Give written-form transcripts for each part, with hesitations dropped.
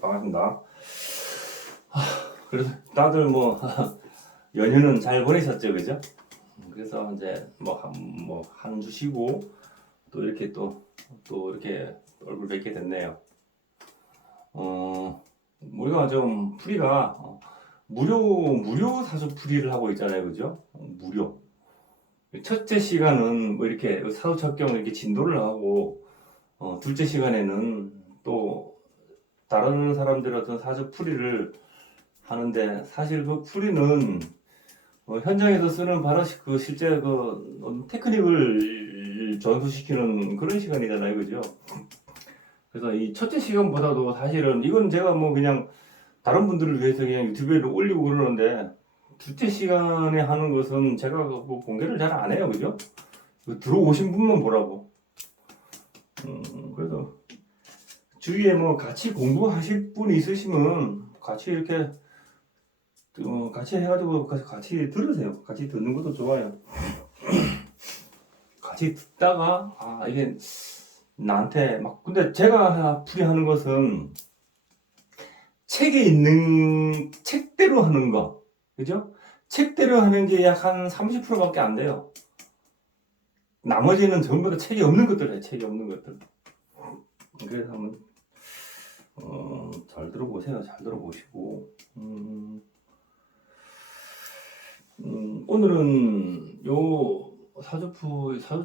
반갑습니다. 그래서 다들 뭐 연휴는 잘 보내셨죠, 그죠? 그래서 이제 한 주 쉬고 또 이렇게 또 이렇게 얼굴 뵙게 됐네요. 우리가 좀 풀이가 무료 사주 풀이를 하고 있잖아요, 그죠? 무료. 첫째 시간은 뭐 이렇게 사주 첩경을 이렇게 진도를 하고, 둘째 시간에는 또 다른 사람들의 어떤 사주 풀이를 하는데, 사실 그 풀이는 현장에서 쓰는 바로 그 실제 그 테크닉을 전수시키는 그런 시간이잖아요, 그죠? 그래서 이 첫째 시간보다도 사실은 이건 제가 뭐 그냥 다른 분들을 위해서 그냥 유튜브에 올리고 그러는데, 둘째 시간에 하는 것은 제가 뭐 공개를 잘 안 해요, 그죠? 들어오신 분만 보라고. 그래서 주위에 뭐 같이 공부하실 분이 있으시면 같이 이렇게 같이 해가지고 같이 들으세요. 같이 듣는 것도 좋아요. 같이 듣다가 이게 나한테 막, 근데 제가 풀이하는 것은 책에 있는 책대로 하는 거, 그죠? 책대로 하는 게 약 한 30%밖에 안 돼요. 나머지는 전부 다 책이 없는 것들이에요. 책이 없는 것들. 그래서 한번 잘 들어보세요. 잘 들어보시고, 오늘은 요 사주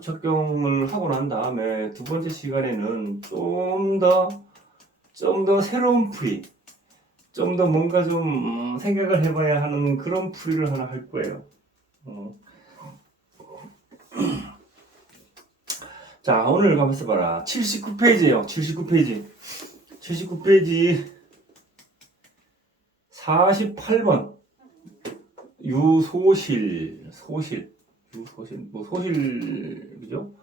첩경을 하고 난 다음에 두 번째 시간에는 좀 더 새로운 풀이, 좀 더 뭔가 좀 생각을 해봐야 하는 그런 풀이를 하나 할 거예요. 자, 오늘 가만있어 봐라. 79페이지예요. 79페이지 48번 유소실, 그죠?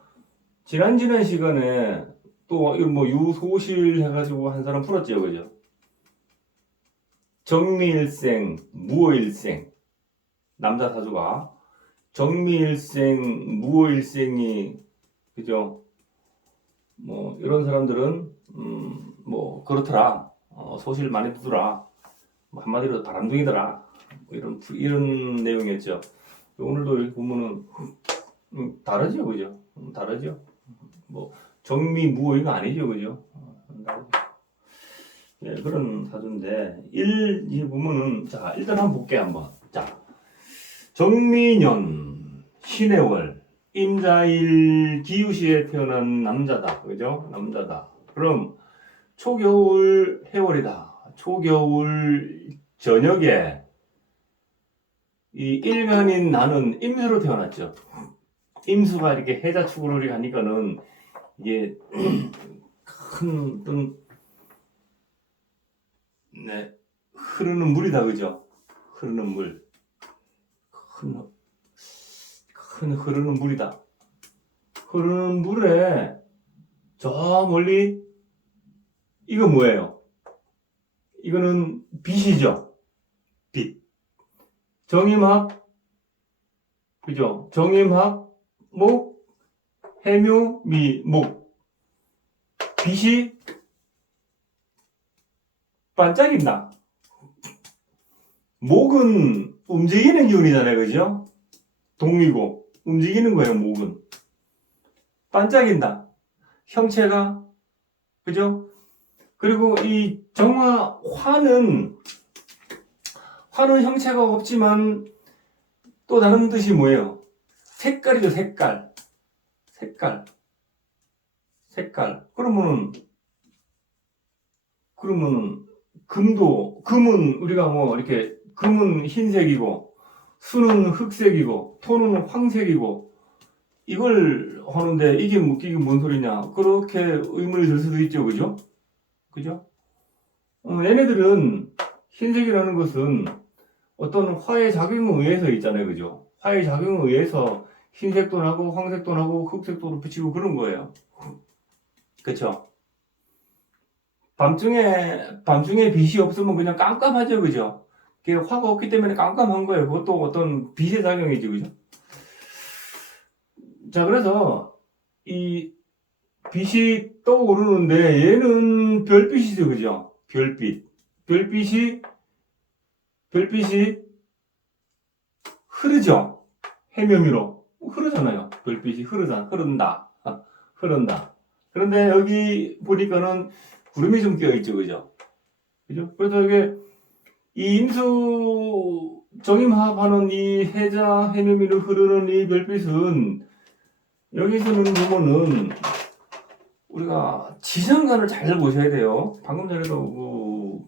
지난 시간에 또 이거 뭐 유소실 해가지고 한 사람 풀었죠, 그죠? 정미일생, 무오일생, 남자 사주가 정미일생, 무오일생이, 그죠? 뭐 이런 사람들은 뭐 그렇더라. 소실 많이 두더라. 뭐 한마디로 바람둥이더라. 뭐 이런 내용이었죠. 오늘도 여기 보면은 다르죠, 그죠? 다르죠. 뭐 정미 무오이가 아니죠, 그죠? 네, 그런 사주인데 이 보면은, 자, 일단 한번 볼게요. 한번. 자, 정미년 신해월 임자일 기우시에 태어난 남자다, 그죠? 남자다. 그럼 초겨울 해월이다. 초겨울 저녁에 이 일간인 나는 임수로 태어났죠. 임수가 이렇게 해자축으로 이렇게 하니까는 이게 큰 어떤 흐르는 물이다, 그죠? 흐르는 물, 큰 흐르는 물이다. 흐르는 물에 저 멀리 이거 뭐예요? 이거는 빛이죠. 빛. 정임학, 그죠? 정임학, 목, 해묘, 미, 목. 빛이 반짝인다. 목은 움직이는 기운이잖아요, 그죠? 동이고 움직이는 거예요, 목은. 반짝인다. 형체가, 그죠? 그리고 이 화는 형체가 없지만 또 다른 뜻이 뭐예요? 색깔이죠, 색깔. 그러면은 금은 우리가 뭐 이렇게, 금은 흰색이고 수는 흑색이고 토는 황색이고, 이걸 하는데 이게 뭔 소리냐, 그렇게 의문이 들 수도 있죠, 그죠? 얘네들은 흰색이라는 것은 어떤 화의 작용에 의해서 있잖아요, 그죠? 화의 작용에 의해서 흰색도 나고 황색도 나고 흑색도 비치고 그런 거예요. 그쵸? 밤중에 빛이 없으면 그냥 깜깜하죠, 그죠? 그게 화가 없기 때문에 깜깜한 거예요. 그것도 어떤 빛의 작용이지, 그죠? 자, 그래서 이 빛이 떠오르는데 얘는 별빛이죠, 그죠? 별빛. 별빛이 흐르죠. 해묘미로 흐르잖아요. 별빛이 흐른다. 흐른다. 그런데 여기 보니까는 구름이 좀 끼어 있죠, 그죠? 그죠? 그래서 이게 이 임수 정임합하는 이 해묘미로 흐르는 이 별빛은 여기서는 보면은 우리가 지장간을 잘 보셔야 돼요. 방금 전에도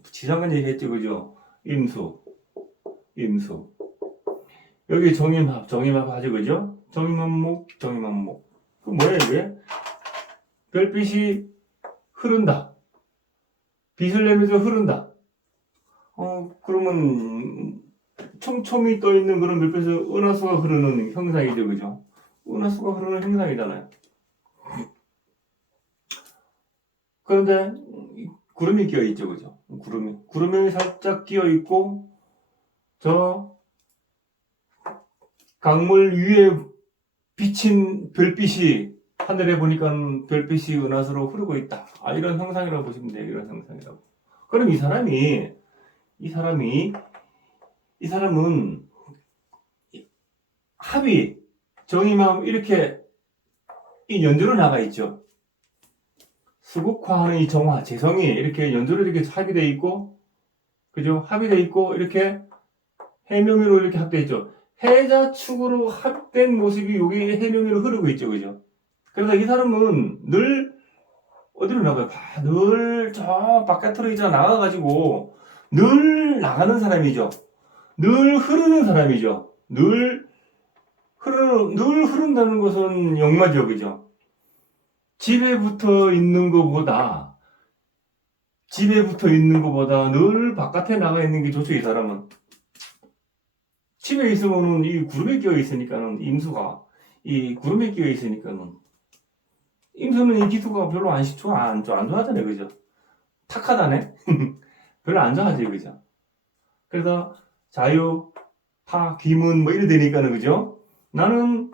그 지장간 얘기했죠, 그죠? 임수. 여기 정임합 하죠, 그죠? 정임합목. 그 뭐야, 이게? 별빛이 흐른다. 빛을 내면서 흐른다. 그러면 촘촘히 떠 있는 그런 별빛에서 은하수가 흐르는 형상이죠, 그죠? 은하수가 흐르는 형상이잖아요. 그런데 구름이 끼어 있죠, 그죠? 구름이 살짝 끼어 있고 저 강물 위에 비친 별빛이 하늘에 보니까 별빛이 은하수로 흐르고 있다. 이런 형상이라고 보시면 돼요. 이런 형상이라고. 그럼 이 사람은 합이 정임함 이렇게 이 연주로 나가 있죠. 수국화하는 이 정화, 재성이 이렇게 연주로 이렇게 합의되어 있고, 그죠? 합의되어 있고, 이렇게 해묘미로 이렇게 합되어 있죠. 해자축으로 합된 모습이 여기 해묘미로 흐르고 있죠, 그죠? 그래서 이 사람은 늘 어디로 나가요? 늘 저 바깥으로 이제 나가가지고 늘 나가는 사람이죠. 늘 흐르는 사람이죠. 늘 흐른다는 것은 역마죠, 그죠? 집에 붙어 있는 것보다 늘 바깥에 나가 있는 게 좋죠, 이 사람은. 집에 있으면은 이 구름에 끼어 있으니까는 임수가 이 구름에 끼어 있으니까는 임수는 이 기수가 별로 안 좋아하잖아요, 그죠? 탁하다네. 별로 안 좋아하지, 그죠? 그래서 자유, 파, 귀문 뭐 이래 되니까는, 그죠? 나는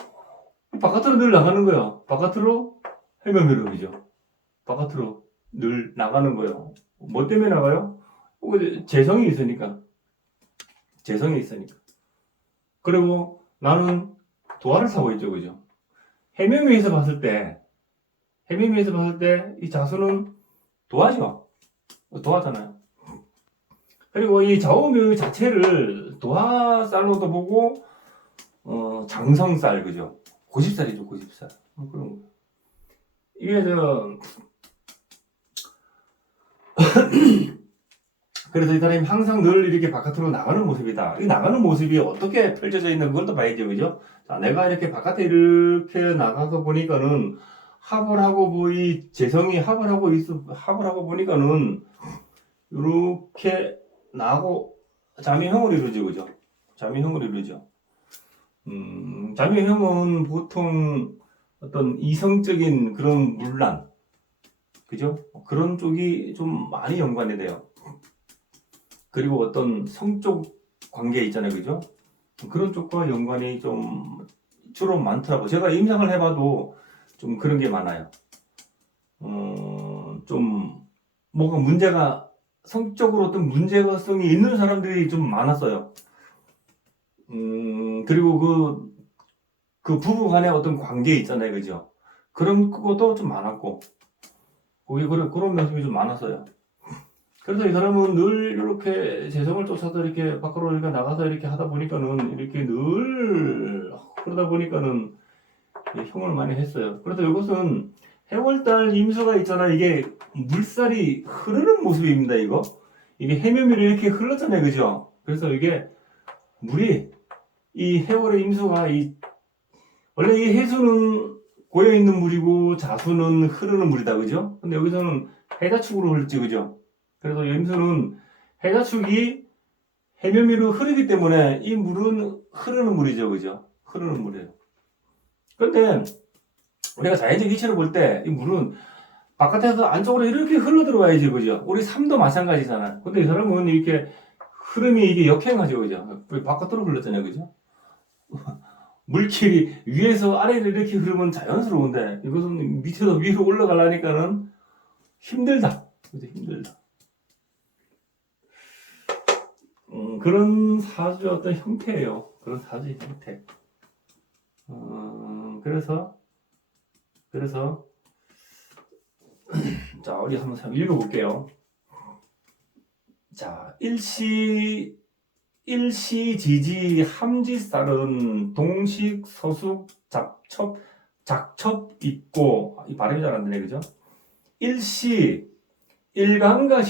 바깥으로 늘 나가는 거야. 바깥으로 해면으로, 그죠? 바깥으로 늘 나가는 거예요. 뭐 때문에 나가요? 재성이 있으니까. 그리고 나는 도화를 사고 있죠, 그죠? 해묘미에서 봤을 때 이 자수는 도화죠. 도화잖아요. 그리고 이 좌우묘 자체를 도화쌀로도 보고, 장성쌀, 그죠? 고집살이죠, 고집살. 그런 거. 이게 그래서 이 사람이 항상 늘 이렇게 바깥으로 나가는 모습이다. 이 나가는 모습이 어떻게 펼쳐져 있는 그것도 봐야죠, 그죠? 자, 내가 이렇게 바깥에 이렇게 나가서 보니까는 합을 하고 이 재성이 합을 하고 보니까는 이렇게 나하고 자매형을 이루죠, 그죠? 자매형을 이루죠. 자매형은 보통 어떤 이성적인 그런 문란, 그죠? 그런 쪽이 좀 많이 연관이 돼요. 그리고 어떤 성적 관계 있잖아요, 그죠? 그런 쪽과 연관이 좀 주로 많더라고요. 제가 임상을 해봐도 좀 그런 게 많아요. 좀 뭔가 성적으로 어떤 문제성이 있는 사람들이 좀 많았어요. 그리고 그 부부 간의 어떤 관계 있잖아요, 그죠? 그런 것도 좀 많았고, 그런 면접이 좀 많았어요. 그래서 이 사람은 늘 이렇게 재성을 쫓아서 이렇게 밖으로 이렇게 나가서 이렇게 하다 보니까는 이렇게 늘 그러다 보니까는 형을 많이 했어요. 그래서 이것은 해월달 임수가 있잖아. 이게 물살이 흐르는 모습입니다. 이게 해묘미로 이렇게 흘렀잖아요, 그죠? 그래서 이게 물이 이 해월의 임수가 원래 이 해수는 고여 있는 물이고 자수는 흐르는 물이다, 그죠? 근데 여기서는 해자축으로 흐르지, 그죠? 그래서 임수는 해자축이 해묘미로 흐르기 때문에 이 물은 흐르는 물이죠, 그죠? 흐르는 물이에요. 그런데 우리가 자연적 이치를 볼 때 이 물은 바깥에서 안쪽으로 이렇게 흘러 들어와야지, 그죠? 우리 삶도 마찬가지잖아요. 근데 이 사람은 이렇게 흐름이 이게 역행하죠, 그죠? 바깥으로 흘렀잖아요, 그죠? 물길이 위에서 아래로 이렇게 흐르면 자연스러운데 이것은 밑에서 위로 올라가려니까는 힘들다. 그죠? 힘들다. 그런 사주의 어떤 형태예요. 그런 사주의 형태. 그래서 자, 우리 한번 읽어볼게요. 자, 일시지지 함지살은 동식 서숙 작첩 있고, 이 발음이 잘 안 되네, 그죠? 일간과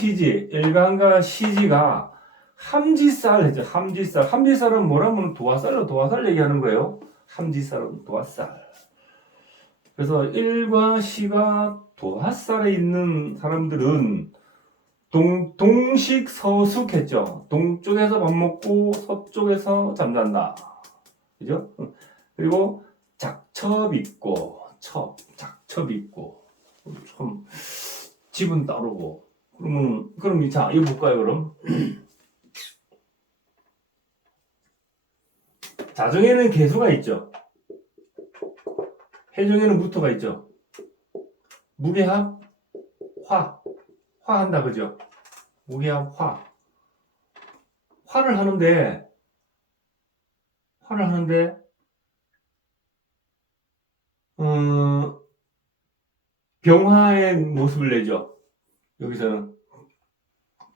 시지가 함지살 했죠. 함지살은 뭐라면 도화살 얘기하는 거예요. 함지살은 도화살. 그래서 일과 시가 도화살에 있는 사람들은 동식 서숙했죠. 동쪽에서 밥 먹고 서쪽에서 잠잔다. 그죠? 그리고 작첩 있고, 작첩 있고, 참, 집은 따르고. 그럼, 자, 이거 볼까요, 그럼? 자정에는 개수가 있죠. 해정에는 무토가 있죠. 무게합, 화한다, 그죠? 무게합, 화를 하는데, 병화의 모습을 내죠. 여기서는.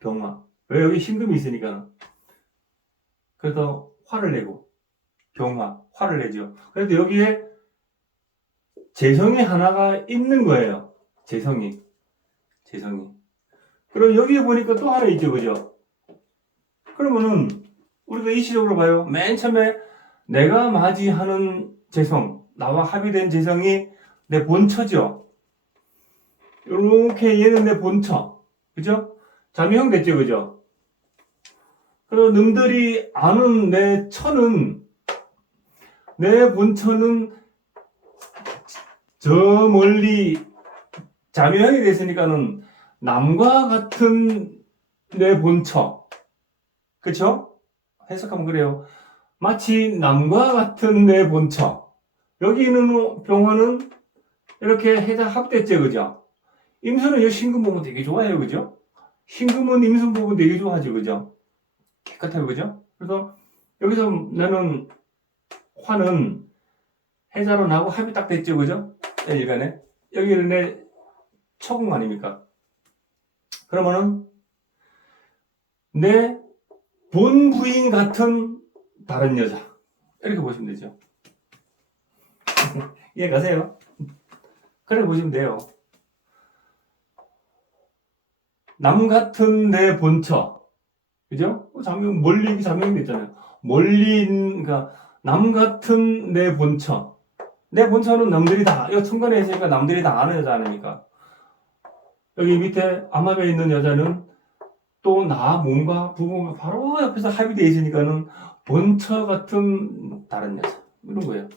병화. 왜? 여기 신금이 있으니까. 그래서 화를 내고, 화를 내죠. 그래도 여기에 재성이 하나가 있는 거예요. 재성이. 그럼 여기에 보니까 또 하나 있죠, 그죠? 그러면은, 우리가 이시적으로 봐요. 맨 처음에 내가 맞이하는 재성, 나와 합의된 재성이 내 본처죠. 이렇게 얘는 내 본처. 그죠? 자미형 됐죠, 그죠? 그리고 님들이 아는 내 본처는 저 멀리 자미형이 됐으니까는 남과 같은 내 본처. 그쵸? 해석하면 그래요. 마치 남과 같은 내 본처. 여기 있는 병화는 이렇게 해다 합됐죠, 그죠? 임수는 이 신금 보면 되게 좋아해요, 그죠? 신금은 임수 보면 되게 좋아하죠, 그죠? 깨끗해요, 그죠? 그래서 여기서 나는 화는 해자로 나고 합이 딱 됐죠, 그죠? 일간에. 여기는 내 처공 아닙니까? 그러면은 내 본부인 같은 다른 여자. 이렇게 보시면 되죠. 이해 가세요? 그래 보시면 돼요. 남 같은 내 본처. 그죠? 멀리 자명이 됐잖아요. 그러니까 남 같은 내 본처. 내 본처는 남들이 다, 이거 천간에 있으니까 남들이 다 아는 여자 아닙니까? 여기 밑에 암합에 있는 여자는 또 나 몸과 부모가 바로 옆에서 합의되어 있으니까는 본처 같은 다른 여자. 이런 거예요.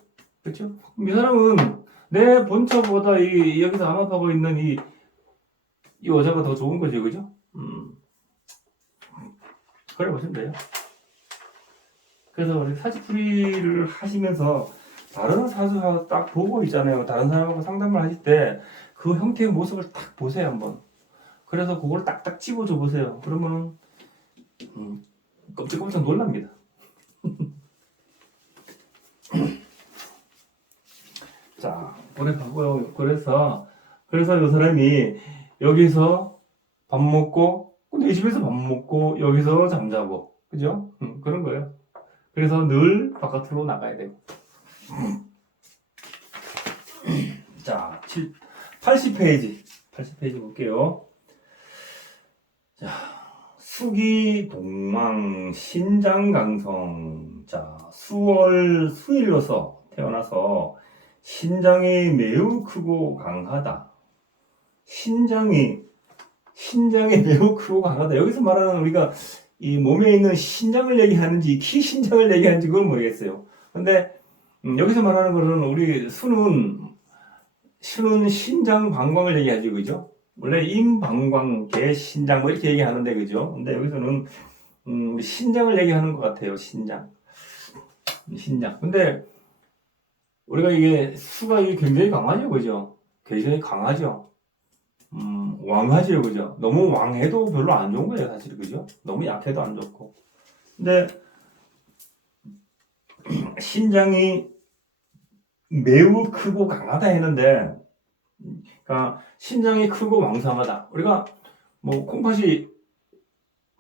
그렇죠? 이 사람은 내 본처보다 여기서 암합하고 있는 이 여자가 더 좋은 거죠, 그죠? 그래 보시면 돼요. 그래서 우리 사주풀이를 하시면서 다른 사주하고 딱 보고 있잖아요. 다른 사람하고 상담을 하실 때 그 형태의 모습을 딱 보세요, 한번. 그래서 그걸 딱딱 집어줘 보세요. 그러면 깜짝깜짝 놀랍니다. 자, 오래 가고요. 그래서 이 사람이 여기서 밥 먹고, 내 집에서 밥 먹고, 여기서 잠자고, 그죠? 그런 거예요. 그래서 늘 바깥으로 나가야 되고. 자, 80페이지 볼게요. 자, 수기 동망 신장강성. 자, 수일로서 태어나서 신장이 매우 크고 강하다. 신장이 매우 크고 강하다. 여기서 말하는 우리가 이 몸에 있는 신장을 얘기하는지 키 신장을 얘기하는지 그건 모르겠어요. 근데 여기서 말하는 것은 우리 수는 신장 방광을 얘기하죠, 그죠? 원래 임방광, 개 신장 뭐 이렇게 얘기하는데, 그죠? 근데 여기서는 신장을 얘기하는 것 같아요. 신장. 근데 우리가 이게 수가 이게 굉장히 강하죠, 그죠? 굉장히 강하죠. 왕하죠, 그죠? 너무 왕해도 별로 안 좋은 거예요, 사실, 그죠? 너무 약해도 안 좋고. 근데 신장이 매우 크고 강하다 했는데, 그러니까 신장이 크고 왕성하다. 우리가 뭐 콩팥이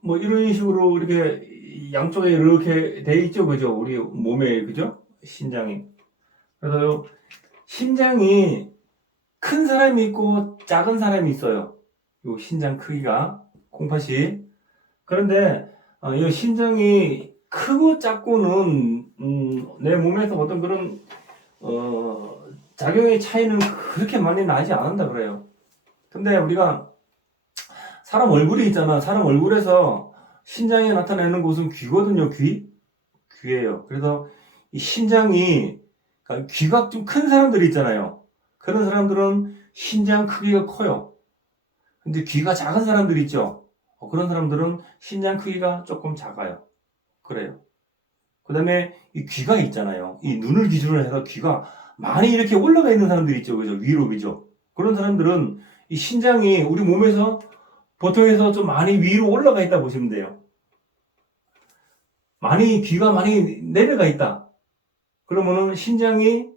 뭐 이런 식으로 이렇게 양쪽에 이렇게 돼 있죠, 그죠? 우리 몸에, 그죠? 신장이. 그래서 신장이 큰 사람이 있고 작은 사람이 있어요. 요 신장 크기가 콩팥이. 그런데 이 신장이 크고 작고는 내 몸에서 어떤 그런 작용의 차이는 그렇게 많이 나지 않는다 그래요. 근데 우리가 사람 얼굴이 있잖아. 사람 얼굴에서 신장이 나타내는 곳은 귀거든요. 귀예요. 그래서 이 신장이 그러니까 귀가 좀 큰 사람들이 있잖아요. 그런 사람들은 신장 크기가 커요. 근데 귀가 작은 사람들 있죠. 그런 사람들은 신장 크기가 조금 작아요. 그래요. 그 다음에 이 귀가 있잖아요. 이 눈을 기준으로 해서 귀가 많이 이렇게 올라가 있는 사람들 있죠. 그죠? 위로, 그죠? 그런 사람들은 이 신장이 우리 몸에서 보통에서 좀 많이 위로 올라가 있다 보시면 돼요. 귀가 많이 내려가 있다. 그러면은 신장이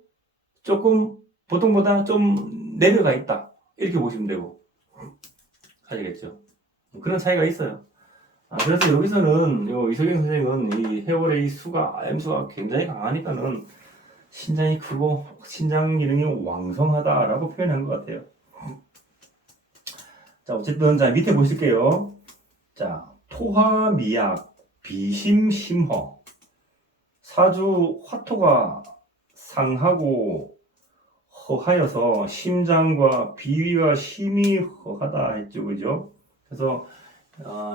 조금 보통보다 좀 내려가 있다. 이렇게 보시면 되고. 아시겠죠? 그런 차이가 있어요. 그래서 여기서는 이석영 선생은 이 해월의 이 수가 M수가 굉장히 강하니까는 신장이 크고 신장 기능이 왕성하다라고 표현한 것 같아요. 자, 어쨌든 자 밑에 보실게요. 자, 토화미약 비심심허 사주 화토가 상하고 허하여서 심장과 비위가 심히 허하다 했죠, 그죠? 그래서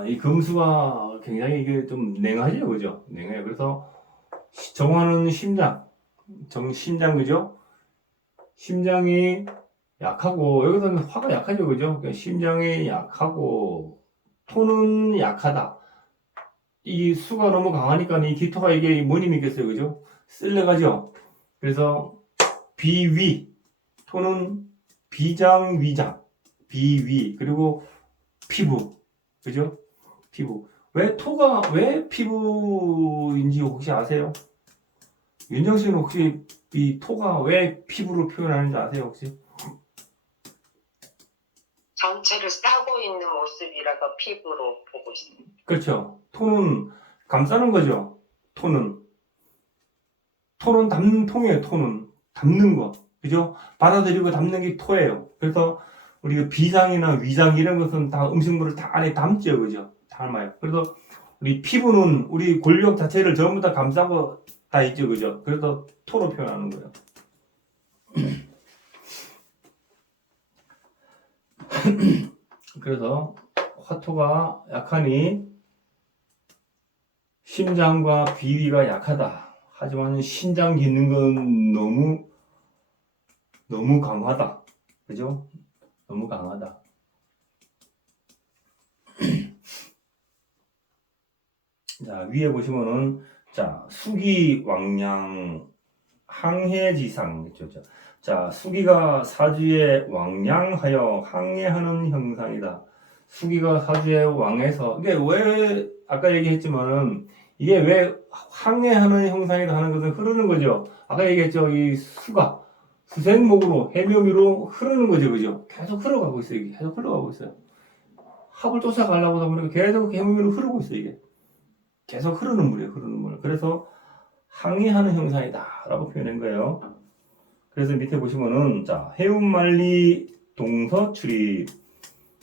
이 금수가 굉장히 이게 좀 냉하죠, 그죠? 냉해요. 그래서 정화는 심장, 그죠? 심장이 약하고 여기서는 화가 약하죠, 그죠? 그러니까 심장이 약하고 토는 약하다. 이 수가 너무 강하니까 이 기토가 이게 뭔 힘이겠어요, 그죠? 쓸려가죠. 그래서 비위, 토는 비장, 위장, 비위, 그리고 피부, 그죠? 피부. 왜 피부인지 혹시 아세요? 윤정 씨는 혹시 이 토가 왜 피부로 표현하는지 아세요, 혹시? 전체를 싸고 있는 모습이라서 피부로 보고 있습니다. 그렇죠. 토는 감싸는 거죠. 토는 담는 통이에요. 토는 담는 거, 그죠? 받아들이고 담는 게 토예요. 그래서 우리가 비장이나 위장 이런 것은 다 음식물을 다 안에 담죠, 그죠? 담아요. 그래서 우리 피부는 우리 골격 자체를 전부 다 감싸고 다 있죠, 그죠? 그래서 토로 표현하는 거예요. 그래서 화토가 약하니 심장과 비위가 약하다. 하지만 신장 기능은 너무 강하다. 그죠? 너무 강하다. 자, 위에 보시면은 자, 수기왕량 항해지상 있죠. 자, 수기가 사주에 왕량하여 항해하는 형상이다. 수기가 사주에 왕해서 이게 왜 아까 얘기했지만은 이게 왜 항해하는 형상이다 하는 것은 흐르는 거죠. 아까 얘기했죠. 이 수가 수생목으로 해묘미로 흐르는 거죠, 그죠? 계속 흘러가고 있어요. 이게 계속 흘러가고 있어요. 합을 쫓아가려고 하다 보니까 계속 해묘미로 흐르고 있어요. 이게 계속 흐르는 물이에요, 흐르는 물. 그래서 항해하는 형상이다라고 표현한 거예요. 그래서 밑에 보시면은 자, 해운만리 동서출입.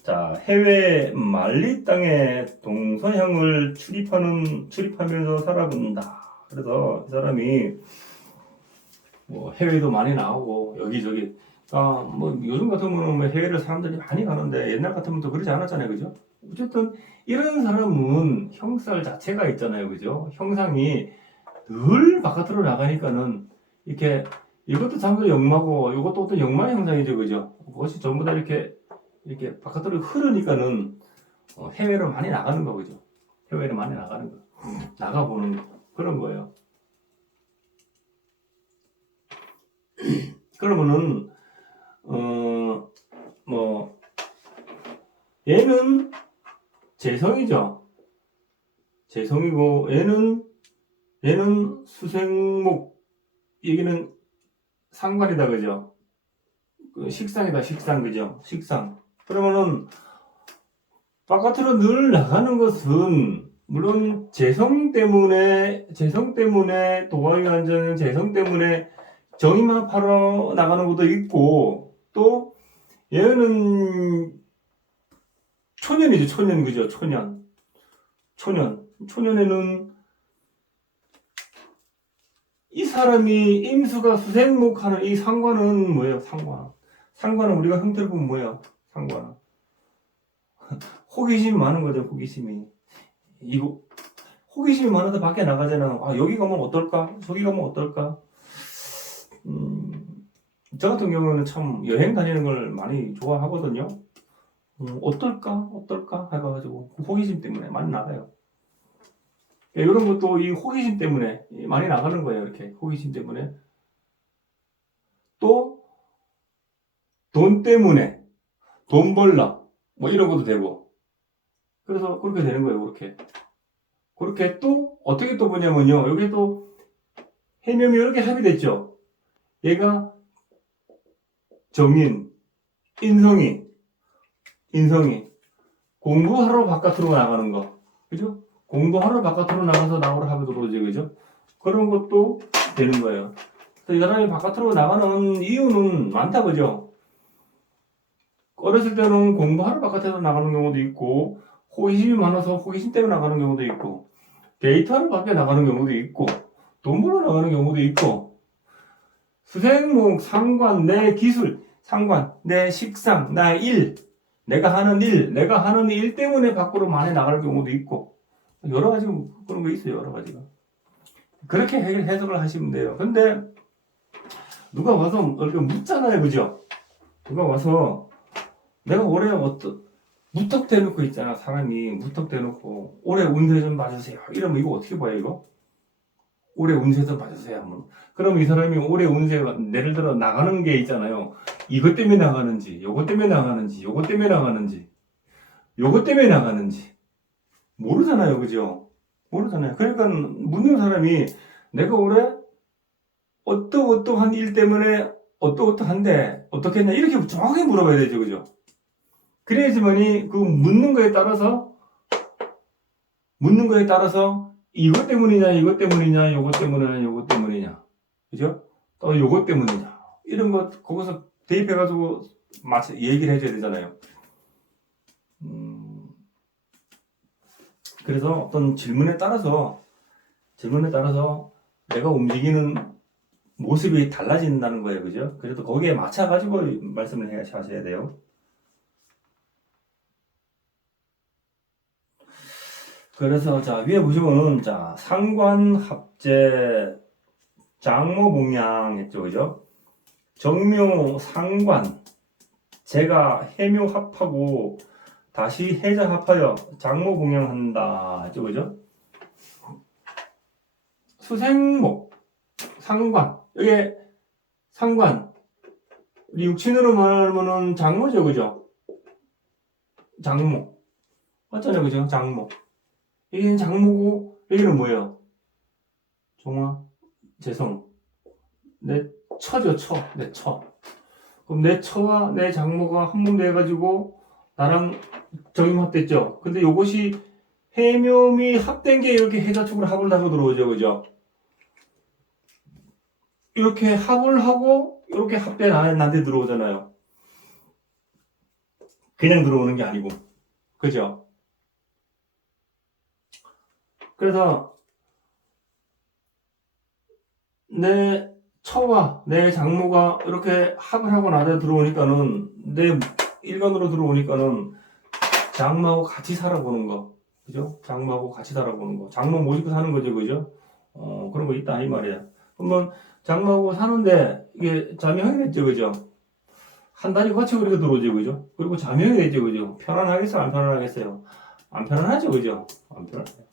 자, 해외 만리 땅에 동서향을 출입하면서 살아본다. 그래서 이 사람이 뭐 해외도 많이 나오고 여기저기 뭐 요즘 같으면 뭐 해외를 사람들이 많이 가는데 옛날 같으면 또 그러지 않았잖아요, 그죠? 어쨌든 이런 사람은 형살 자체가 있잖아요, 그죠? 형상이 늘 바깥으로 나가니까는 이렇게 이것도 사람들이 역마고 이것도 어떤 역마의 형상이죠, 그죠? 그것이 전부 다 이렇게 바깥으로 흐르니까는 해외로 많이 나가는 거, 그죠? 해외로 많이 나가는 거, 나가보는 거, 그런 거예요. 그러면은 뭐 얘는 재성이죠. 재성이고 얘는 수생목, 여기는 상관이다, 그죠? 그 식상이다, 식상, 그죠? 식상. 그러면은 바깥으로 늘 나가는 것은 물론 재성 때문에 도화에 앉아있는 재성 때문에 정임합하러 나가는 것도 있고, 또 얘는 초년이죠. 초년, 그죠? 초년에는 이 사람이 임수가 수생목하는 이 상관은 뭐예요? 상관은 우리가 형태를 보면 뭐예요? 상관은 호기심이 많은 거죠. 호기심이. 이거 호기심이 많아서 밖에 나가잖아. 아, 여기 가면 어떨까? 저기 가면 어떨까? 저 같은 경우는 참 여행 다니는 걸 많이 좋아하거든요. 어떨까 해가지고 그 호기심 때문에 많이 나가요. 이런 것도 이 호기심 때문에 많이 나가는 거예요. 이렇게 호기심 때문에. 또 돈 때문에 돈 벌라 뭐 이런 것도 되고. 그래서 그렇게 되는 거예요. 그렇게 또 어떻게 또 보냐면요. 여기 또 해묘이 이렇게 합의됐죠. 얘가 정인, 인성이 공부하러 바깥으로 나가는 거, 그죠? 공부하러 바깥으로 나가서 나오라 합의 들어오죠, 그죠? 그런 것도 되는 거예요. 그래서 이 사람이 바깥으로 나가는 이유는 많다, 그죠? 어렸을 때는 공부하러 바깥으로 나가는 경우도 있고, 호기심이 많아서 호기심 때문에 나가는 경우도 있고, 데이트하러 밖에 나가는 경우도 있고, 돈 벌러 나가는 경우도 있고, 수생목, 상관, 내 기술, 상관, 내 식상, 나의 일, 내가 하는 일 때문에 밖으로 많이 나갈 경우도 있고, 여러 가지 그런 거 있어요, 여러 가지가. 그렇게 해석을 하시면 돼요. 근데, 누가 와서 이렇게 묻잖아요, 그죠? 누가 와서, 내가 올해 무턱대놓고 있잖아, 사람이. 무턱대놓고, 올해 운세 좀 봐주세요. 이러면 이거 어떻게 봐요, 이거? 올해 운세 좀 봐주세요, 하면. 그럼 이 사람이 올해 운세가, 예를 들어 나가는 게 있잖아요. 이것 때문에 나가는지, 요것 때문에 나가는지, 요것 때문에 나가는지, 요것 때문에 나가는지. 모르잖아요, 그죠? 모르잖아요. 그러니까 묻는 사람이 내가 올해 어떠한 일 때문에 어떠한데 어떻게 했냐 이렇게 정확하게 물어봐야 되죠, 그죠? 그래야지만이 그 묻는 거에 따라서 이것 때문이냐, 이것 때문이냐, 요것 때문이냐, 요것 때문이냐, 그죠? 또 요것 때문이냐 이런 것 거기서 대입해가지고 얘기를 해줘야 되잖아요. 그래서 어떤 질문에 따라서 내가 움직이는 모습이 달라진다는 거예요, 그죠? 그래서 거기에 맞춰가지고 말씀을 하셔야 돼요. 그래서 자 위에 보시면은 자 상관합재 장모봉양 했죠, 그죠? 정묘 상관 제가 해묘 합하고 다시 해자 합하여 장모봉양한다 했죠, 그죠? 수생목 상관 이게 상관 우리 육친으로 말하면은 장모죠, 그죠? 장모 맞잖아요, 그죠? 장모 여기는 장모고 여기는 뭐예요? 종화 재성 내 처죠, 내 처. 그럼 내 처와 내 장모가 한몸 돼가지고 나랑 정임합됐죠. 근데 요것이 해묘미 합된 게 이렇게 해자축으로 합을 하고 들어오죠, 그죠? 이렇게 합을 하고 이렇게 합된 나한테 들어오잖아요. 그냥 들어오는 게 아니고, 그죠? 그래서 내 처와 내 장모가 이렇게 합을 하고 나한테 들어오니까는 내 일간으로 들어오니까는 장모하고 같이 살아보는 거, 그죠? 장모하고 같이 살아보는 거, 장모 모시고 사는 거죠, 그죠? 그런 거 있다 이 말이야. 그러면 장모하고 사는데 이게 자명이 됐죠, 그죠? 한 달이 같이 그렇게 들어오죠, 그죠? 그리고 자명이 됐죠, 그죠? 편안하겠어요, 안 편안하겠어요? 안 편안하죠, 그죠? 안 편안해요.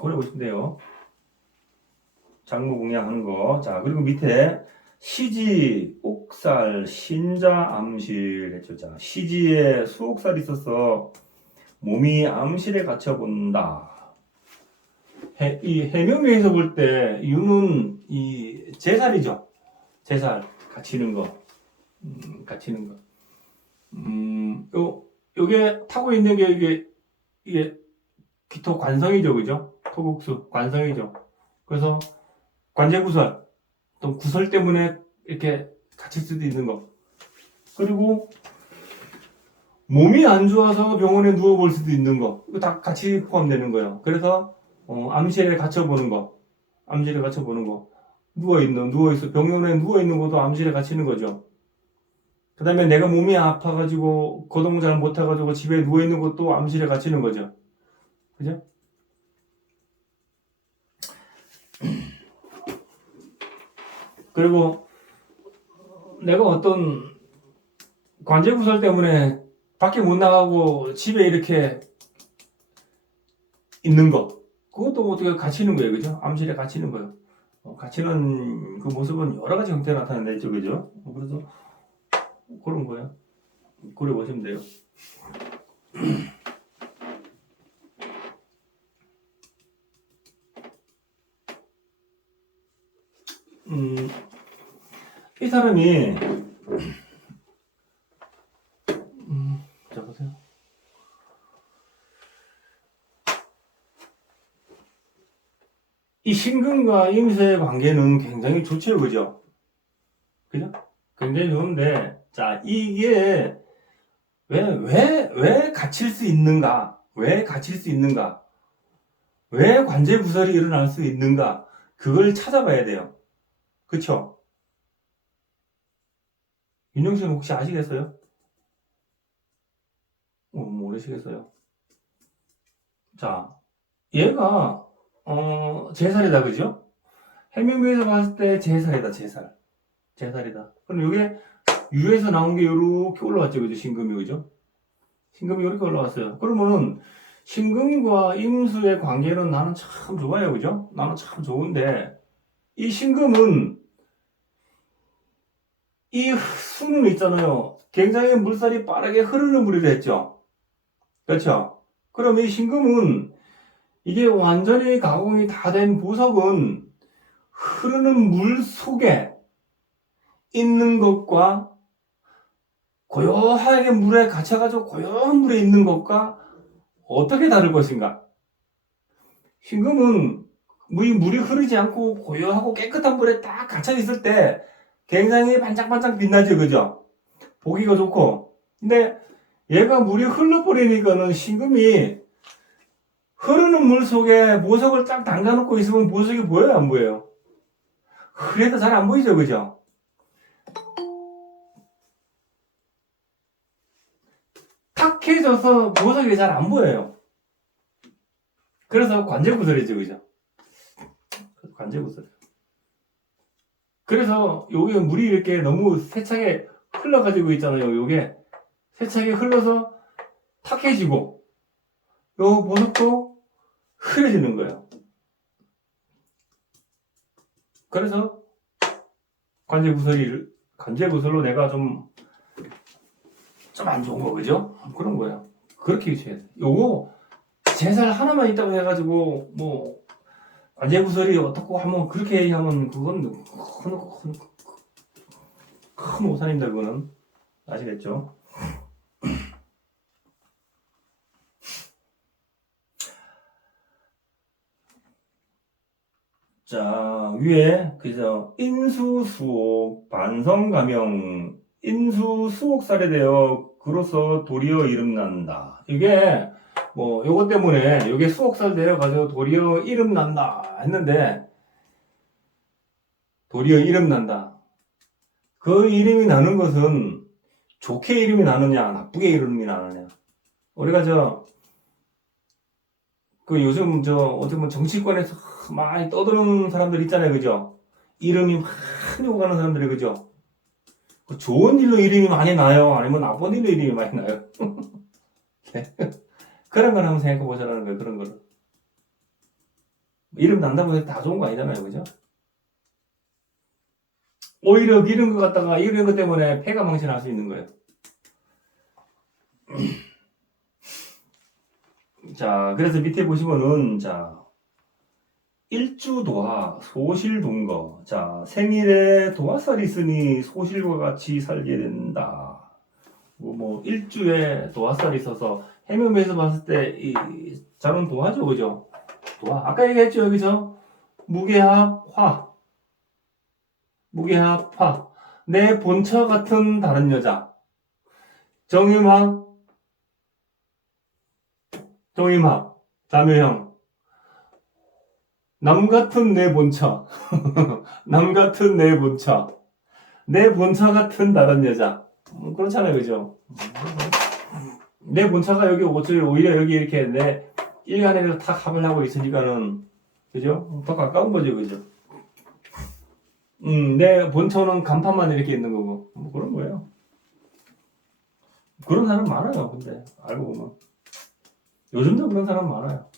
그래 보시면 돼요. 장모공양 하는 거. 자, 그리고 밑에 시지, 옥살, 신자, 암실 했죠. 자, 시지에 수옥살이 있어서 몸이 암실에 갇혀본다. 이 해명에서 볼 때 유는 이 제살이죠. 제살 갇히는 거, 갇히는 거. 요게 타고 있는 게 이게 기토 관성이죠, 그죠? 토국수 관성이죠. 그래서 관제구설, 또 구설 때문에 이렇게 갇힐 수도 있는 거. 그리고 몸이 안 좋아서 병원에 누워볼 수도 있는 거. 이거 다 같이 포함되는 거예요. 그래서 암실에 갇혀보는 거. 암실에 갇혀보는 거. 누워있어. 병원에 누워있는 것도 암실에 갇히는 거죠. 그 다음에 내가 몸이 아파가지고, 거동 잘 못해가지고 집에 누워있는 것도 암실에 갇히는 거죠. 그죠? 그리고 내가 어떤 관제구설 때문에 밖에 못 나가고 집에 이렇게 있는 거. 그것도 어떻게 갇히는 거예요. 그죠? 암실에 갇히는 거예요. 갇히는 그 모습은 여러 가지 형태로 나타내죠. 그죠? 그래서 그런 거예요. 그려보시면 돼요. 이 사람이, 자, 보세요. 이 신금과 임수의 관계는 굉장히 좋죠, 그죠? 그죠? 굉장히 좋은데, 자, 이게, 왜 갇힐 수 있는가? 왜 갇힐 수 있는가? 왜 관제구설이 일어날 수 있는가? 그걸 찾아봐야 돼요. 그쵸? 윤영 씨는 혹시 아시겠어요? 모르시겠어요? 자, 얘가, 제살이다, 그죠? 해명교에서 봤을 때 제살이다, 제살. 제살이다. 그럼 이게 유에서 나온 게 이렇게 올라왔죠, 그죠? 신금이, 그죠? 신금이 이렇게 올라왔어요. 그러면은, 신금과 임수의 관계는 나는 참 좋아요, 그죠? 나는 참 좋은데, 이 신금은, 이 수는 있잖아요. 굉장히 물살이 빠르게 흐르는 물이라 했죠. 그렇죠? 그럼 이 신금은, 이게 완전히 가공이 다 된 보석은, 흐르는 물 속에 있는 것과 고요하게 물에 갇혀가지고 고요한 물에 있는 것과 어떻게 다를 것인가? 신금은 물이 흐르지 않고 고요하고 깨끗한 물에 딱 갇혀 있을 때 굉장히 반짝반짝 빛나죠, 그죠? 보기가 좋고. 근데 얘가 물이 흘러버리니까는 신금이 흐르는 물 속에 보석을 딱 담가놓고 있으면 보석이 보여요, 안 보여요? 그래도 잘 안 보이죠, 그죠? 탁해져서 보석이 잘 안 보여요. 그래서 관제구설이죠, 그죠? 관제구설. 그래서 여기 물이 이렇게 너무 세차게 흘러가지고 있잖아요. 요게 세차게 흘러서 탁해지고 요 보석도 흐려지는 거예요. 그래서 관제구설로 내가 좀 안 좋은 거, 그죠? 그런 거예요. 그렇게 유추해야 돼. 요거 제살 하나만 있다고 해가지고 뭐 관제구설이 어떻고 하면 그렇게 얘기하면 그건 큰 오산입니다. 그거는 아시겠죠? 자, 위에 그죠? 인수수옥 반성가명 인수수옥살에 대여 그로서 도리어 이름난다. 이게 뭐 요것 때문에 요게 수옥살 되어가지고 도리어 이름난다 했는데 도리어 이름난다. 그 이름이 나는 것은 좋게 이름이 나느냐 나쁘게 이름이 나느냐. 우리가 요즘 어떻게 보면 정치권에서 많이 떠드는 사람들 있잖아요, 그죠? 이름이 많이 오가는 사람들이, 그죠? 좋은 일로 이름이 많이 나요? 아니면 나쁜 일로 이름이 많이 나요? 그런 걸 한번 생각해 보자라는 거예요, 그런 거를. 이름 난다고 해서 다 좋은 거 아니잖아요, 그죠? 오히려 이런 것 갖다가 이런 것 때문에 폐가 망신할 수 있는 거예요. 자, 그래서 밑에 보시면은, 자, 일주도화, 소실동거. 자, 생일에 도화살이 있으니 소실과 같이 살게 된다. 일주에 도화살이 있어서, 해묘에서 봤을 때, 자는 도화죠, 그죠? 도화. 아까 얘기했죠, 여기서? 무게합, 화. 무게합, 화. 내 본처 같은 다른 여자. 정임합, 자묘형. 남 같은 내 본처. 남 같은 내 본처. 내 본처 같은 다른 여자. 그렇잖아요, 그죠? 내 본처가 여기 오히려 여기 이렇게 내 일간에 탁 합을 하고 있으니까는, 그죠? 더 가까운 거죠, 그죠? 내 본처는 간판만 이렇게 있는 거고, 그런 거예요. 그런 사람 많아요, 근데. 알고 보면. 요즘도 그런 사람 많아요.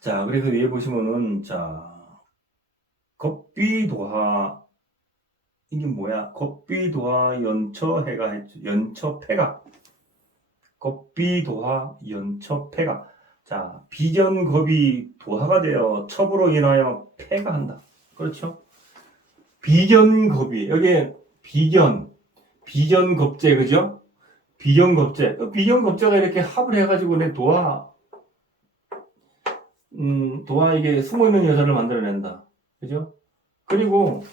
자, 그래서 위에 보시면은, 자, 겁비도화, 이게 뭐야? 겁비도화 연처해가 했죠. 연처패가. 겁비도화 연처패가. 자, 비견겁이 도화가 되어 첩으로 인하여 패가 한다. 그렇죠? 비견겁이, 여기에 비견겁제, 그죠? 비견겁제. 비견겁제가 이렇게 합을 해가지고 내 도화 이게 숨어있는 여자를 만들어낸다. 그죠? 그리고,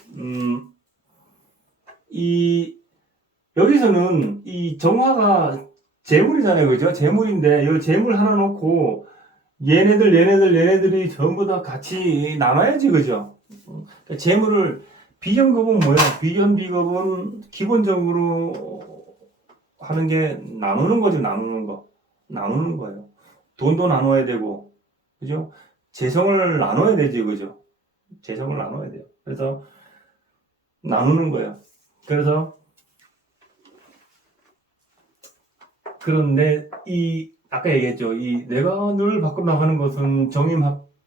여기서는 이 정화가 재물이잖아요. 그죠? 재물인데, 이 재물 하나 놓고, 얘네들이 전부 다 같이 나눠야지. 그죠? 재물을, 비견급은 뭐야? 비견비급은 기본적으로 하는 게 나누는 거죠. 나누는 거. 나누는 거예요. 돈도 나눠야 되고, 그죠? 재성을 나눠야 되지, 그죠? 재성을 나눠야 돼요. 그래서 나누는 거예요. 그래서 그런데 아까 얘기했죠. 내가 늘 밖으로 나가는 것은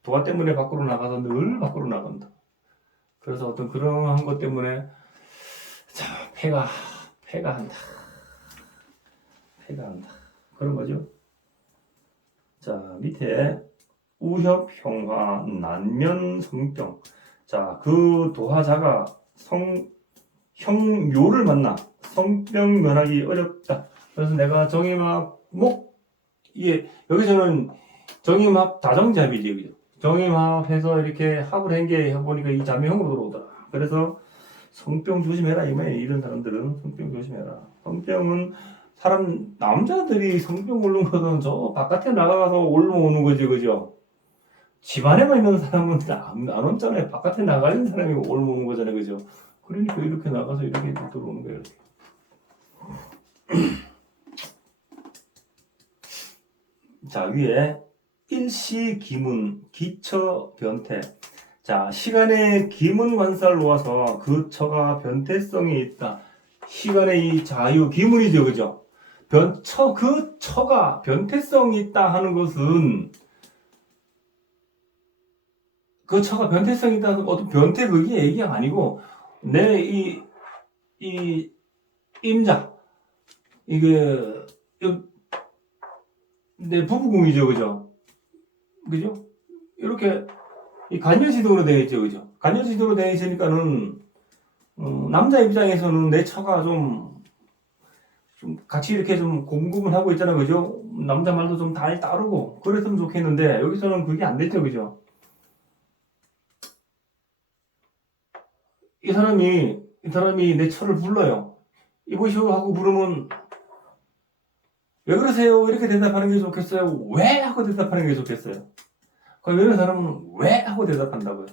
도화 때문에 밖으로 나가서 늘 밖으로 나간다. 그래서 어떤 그러한 것 때문에 자, 폐가 한다. 그런 거죠. 자, 밑에 우협, 형화, 난면, 성병. 자, 그 도화자가 형묘를 만나 성병 면하기 어렵다. 그래서 내가 정임합, 이게, 여기서는 정임합 다정잡이지, 그죠? 정임합해서 이렇게 합을 한 게 해보니까 이 자매형으로 들어오더라. 그래서 성병 조심해라, 이 말이야. 이런 사람들은 성병 조심해라. 성병은 남자들이 성병 오는 것은 저 바깥에 나가서 올라오는 거지, 그죠? 집안에만 있는 사람은 안 없잖아요. 바깥에 나가 있는 사람이 올라오는 거잖아요, 그죠? 그러니까 이렇게 나가서 이렇게 들어오는 거예요. 자, 위에 일시 기문, 기처 변태. 자, 시간의 기문 관사를 놓아서 그 처가 변태성이 있다. 시간의 이 자유, 기문이죠, 그죠? 그 처가 변태성이 있다 하는 것은 그 처가 변태성이 있다는 어떤 변태 그게 얘기가 아니고 내 이 임자 이게 내 부부궁이죠, 그죠? 그죠? 이렇게 이 간여지도로 되어 있죠, 그죠? 간여지도로 되어 있으니까는 남자 입장에서는 내 처가 좀 같이 이렇게 좀 공급을 하고 있잖아요, 그죠? 남자 말도 좀 잘 따르고 그랬으면 좋겠는데 여기서는 그게 안 됐죠, 그죠? 이 사람이 내 처를 불러요. 이보시오 하고 부르면 왜 그러세요? 이렇게 대답하는 게 좋겠어요? 왜? 하고 대답하는 게 좋겠어요? 그럼 이런 사람은 왜? 하고 대답한다고요.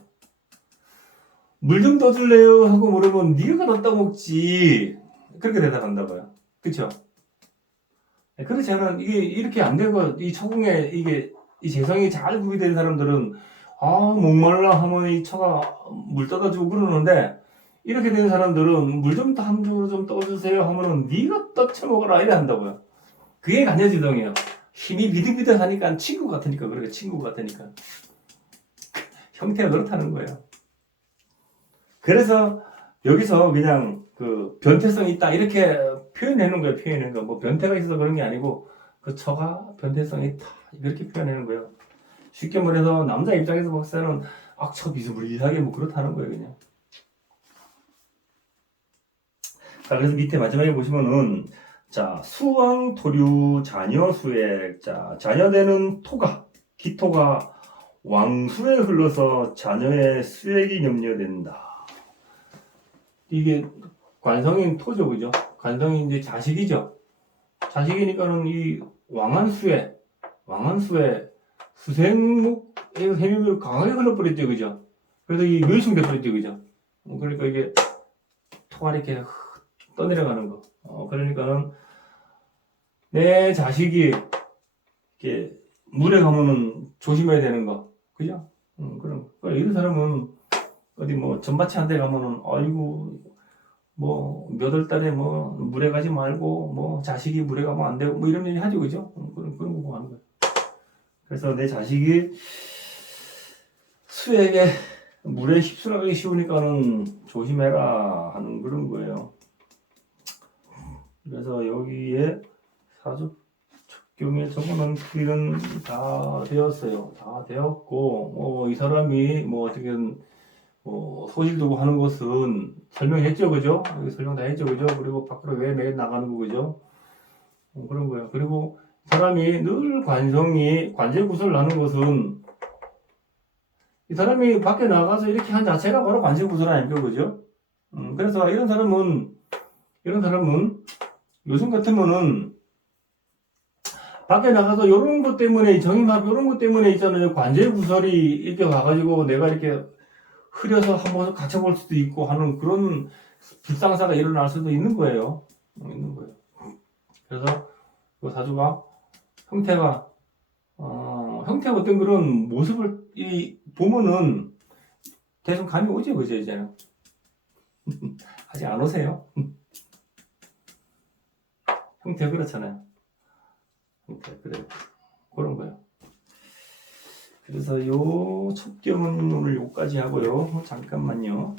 물 좀 떠줄래요? 하고 물으면 네가 더 떠먹지. 그렇게 대답한다고요. 그쵸? 그렇지 않은 이게 이렇게 안 되고 이 처궁에 이 재성이 잘 구비된 사람들은 목말라 하면 이 처가 물 떠다주고 그러는데 이렇게 된 사람들은 물 좀 한 줄 좀 떠주세요 하면은 네가 떠쳐먹어라 이래 한다고요. 그게 간여지동이에요. 힘이 비등비등하니까 친구 같으니까 그래 친구 같으니까 형태가 그렇다는 거예요. 그래서 여기서 그냥 그 변태성이 있다 이렇게 표현하는 거예요. 표현하는 거. 뭐 변태가 있어서 그런 게 아니고 그 처가 변태성이 있다 이렇게 표현하는 거예요. 쉽게 말해서 남자 입장에서 봤을 때는 악처 비스무리하게 뭐 그렇다는 거예요 그냥. 자 그래서 밑에 마지막에 보시면은 자 수왕 토류 자녀 수액 자 자녀되는 토가 기토가 왕수에 흘러서 자녀의 수액이 염려된다. 이게 관성인 토죠 그죠? 관성이 이제 자식이죠. 자식이니까는 이 왕한수에 수생목의 해명을 강하게 흘러버렸죠 그죠? 그래서 이 멸종돼 버렸죠 그죠? 그러니까 이게 토가 이렇게 떠내려가는 거. 그러니까는 내 자식이 이렇게 물에 가면은 조심해야 되는 거. 그죠? 그럼 이런 사람은 어디 뭐 전마치 한 대 가면은 아이고 뭐 몇 월 달에 뭐 물에 가지 말고 뭐 자식이 물에 가면 안 되고 뭐 이런 얘기 하죠. 그죠? 그런 거 하는 거예요. 그래서 내 자식이 수에게 물에 휩쓸어가기 쉬우니까는 조심해라 하는 그런 거예요. 그래서 여기에 사주 척경에 적어놓은 풀이는 다 되었어요. 다 되었고, 뭐, 이 사람이 뭐 어떻게든 뭐 소실 두고 하는 것은 설명했죠, 그죠? 여기 설명 다 했죠, 그죠? 그리고 밖으로 왜 매일 나가는 거, 그죠? 그런 거예요. 그리고 이 사람이 늘 관제 구설을 하는 것은 이 사람이 밖에 나가서 이렇게 한 자체가 바로 관제 구설 아닙니까, 그죠? 그래서 이런 사람은 요즘 같으면은 밖에 나가서 요런 것 때문에 정임합 요런 것 때문에 있잖아요. 관제 구설이 이렇게 와가지고 내가 이렇게 흐려서 한번 갇혀볼 수도 있고 하는 그런 불상사가 일어날 수도 있는 거예요. 있는 거예요. 그래서 그 사주가 형태가 어떤 그런 모습을 보면은 대충 감이 오죠, 그죠 이제는. 아직 안 오세요? 형태 그렇잖아요. 형태 그래 그런 거예요. 그래서 요 첫 경은 오늘 요까지 하고요. 잠깐만요.